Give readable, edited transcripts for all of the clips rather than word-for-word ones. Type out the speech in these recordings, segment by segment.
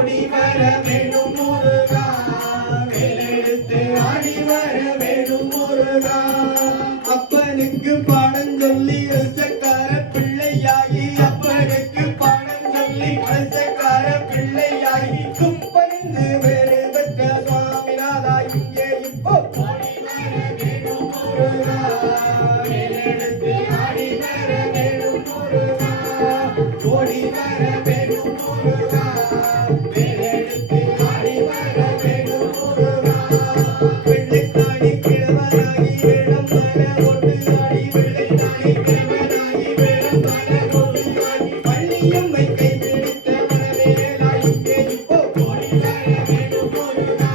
ஓடி வர வேணும் முருகா வேலெடுத்து ஆடி வர வேணும் முருகா அப்பனுக்கு பாடம் சொல்லி அசக்கார பிள்ளையாகி அப்பனுக்கு பாடம் சொல்லி அசக்கார பிள்ளையாகி துப்பறிந்து வேறு பெற்ற சுவாமிநாதா இங்கே இப்போ ஓடி வர வேணும் முருகா வேலெடுத்து ஆடி வர வேணும் முருகா ஓடி வர வேணும் முருகா வேலெடுத்து ஆடி வர வேணும் முருகா வெள்ளைத்தாடி கிழவனாகி வேடம் வர ஒட்டுதாடி வெள்ளைத்தாடி கிழவனாகி வேடம் வர ஒட்டுதாடி பள்ளியம்மை கை பிடித்த மனவேலா இங்கே இப்போ ஓடி வர வேணும் முருகா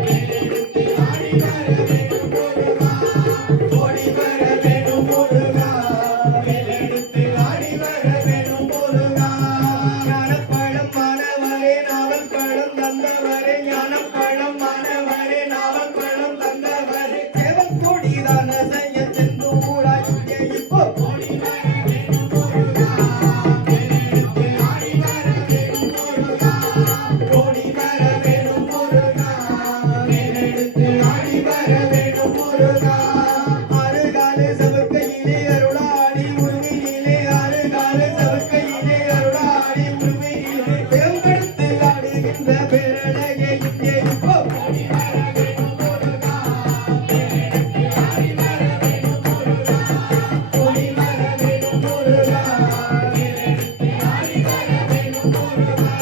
வேலெடுத்து ஆடி வர வேணும் முருகா ஓடி வர வேணும் முருகா வேலெடுத்து ஆடி வர வேணும் முருகா ஞானப்பழம் மாணவரே நாவல் பழம் தந்தவரே ஞானப்பழம் மாணவரே நாவல் பழம் தந்தவரே சேவல் கொடிதான செய்ய சென்று கூட இங்கே இப்போ ஓடி வர வேணும் முருகா வேலெடுத்து ஆடி வர வேணும் முருகா ஓடி வர வேணும் முருகா வேலெடுத்து ஆடி வர வேணும் முருகா ஆறுகால சபக்கையிலே அருளாடி உருவினிலே ஆறுகால சபக்கையிலே அருளாடி உருவினிலே பெரும்பெடுத்து ஆடுகின்ற பேரழகே இங்கே இப்போ ஓடி வர வேணும் முருகா வேலெடுத்து ஆடி வர வேணும் முருகா ஓடி வர வேணும் முருகா வேலெடுத்து ஆடி வர வேணும் முருகா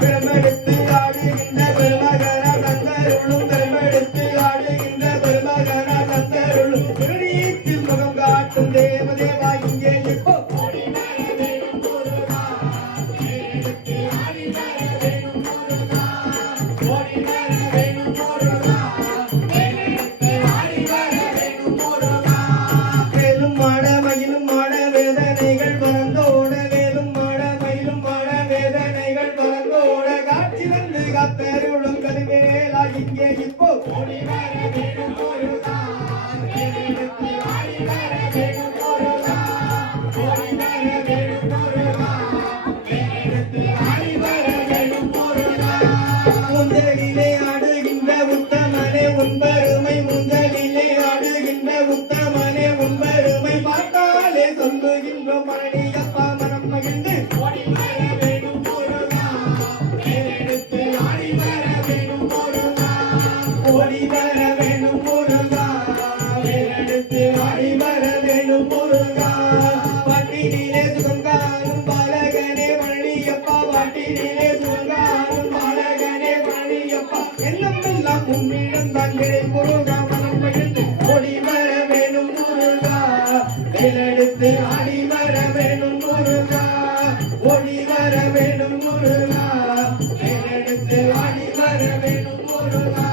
பெரும்பெடுத்து ஆடுகின்ற பெருமகனா தந்தருளும் பெரும்பெடுத்து ஆடுகின்ற பெருமகனா தந்தருளும் திருநீற்றில் முகம் காட்டும் தேவதேவா இங்கே இப்போ ஓடி வர வேணும் முருகா வேலெடுத்து ஆடி வர வேணும் முருகா ஓடி வர வேணும் முருகா வேலெடுத்து ஆடி வர வேணும் முருகா வேலும் மாட மயிலும் மாட வேதனைகள் பறந்தோட வேலும் மாட மயிலும் மாட வேதனைகள் பறந்தோட காட்சி வந்து காத்தருளும் கருவேலா இங்கே இப்போ ஓடி வர வேணும் முருகா வேலெடுத்து ஆடி வர வேணும் முருகா ஓடி வர வேணும் முருகா வேலெடுத்து ஆடி வர வேணும் முருகா முந்தலிலே ஆடுகின்ற உத்தமனே உன்பருமை முந்தலிலே ஆடுகின்ற உத்தமனே உன்பருமை பார்த்தாலே சொல்லுகின்ற மணியப்பா மனம் மகிழ்ந்து ஓடி வர வேணும் முருகா வேலெடுத்து ஆடி வர வேணும் முருகா ஓடி வர வேணும் முருகா வேலெடுத்து ஆடி வர வேணும் முருகா பாட்டினிலே சுகங்காரும் பாலகனே மணியப்பா பாட்டினிலே சுகங்காரும் பாலகனே மணியப்பா எல்லாம் உன்னிடம் தங்களை முருகா மனம் மகிழ்ந்து ஓடி வர வேணும் முருகா வேலெடுத்து ஆடி வர வேணும் முருகா ஓடி வர வேணும் முருகா வேலெடுத்து ஆடி வர வேணும் முருகா